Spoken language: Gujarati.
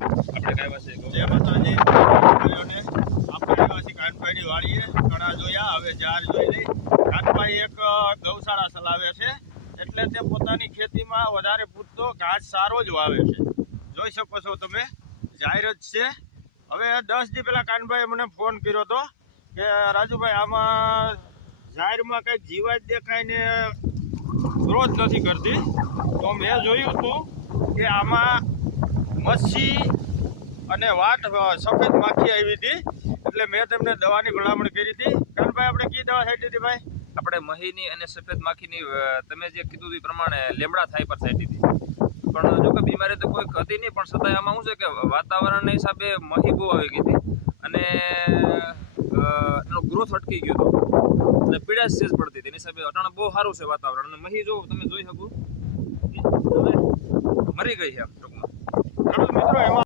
જય માતાજી. આપણે આદિવાસી કાનભાઈની વાડીએ ઘણા જોયા, હવે જાર જોઈ લઈ. કાનભાઈ એક ગૌશાળા ચલાવે છે, એટલે તે પોતાની ખેતીમાં વધારે પૂરતો ઘાસ સારો જ વાવે છે. જોઈ શકો છો તમે, જાહેર જ છે. હવે 10 દી પહેલા કાનભાઈએ મને ફોન કર્યો હતો કે રાજુભાઈ આમાં જાહેરમાં કંઈક જીવાત દેખાય ને ગ્રોથ નથી કરતી. તો મેં જોયું હતું કે આમાં મચ્છી અને વાટ સફેદ માખી આવી હતી, એટલે મેં તમને દવાની ભલામણ કરી હતી. કાનભાઈ આપણે કઈ દવા છાંટી હતી ભાઈ? આપણે મહીની અને સફેદ માખીની તમે જે કીધું એ પ્રમાણે લેમડા થાય પર છાંટી હતી. પણ જો કે બીમારી તો કોઈ હતી નહીં, પણ છતાંય આમાં શું છે કે વાતાવરણના હિસાબે મહી બહુ આવી ગઈ હતી અને એનો ગ્રોથ અટકી ગયો હતો અને પીડાશ સેજ પડતી હતી. એની હિસાબે અટાણે બહુ સારું છે વાતાવરણ. અને મહી જો તમે જોઈ શકો મરી ગઈ છે આમ ટૂંકમાં. ખેડૂત મિત્રો એમાં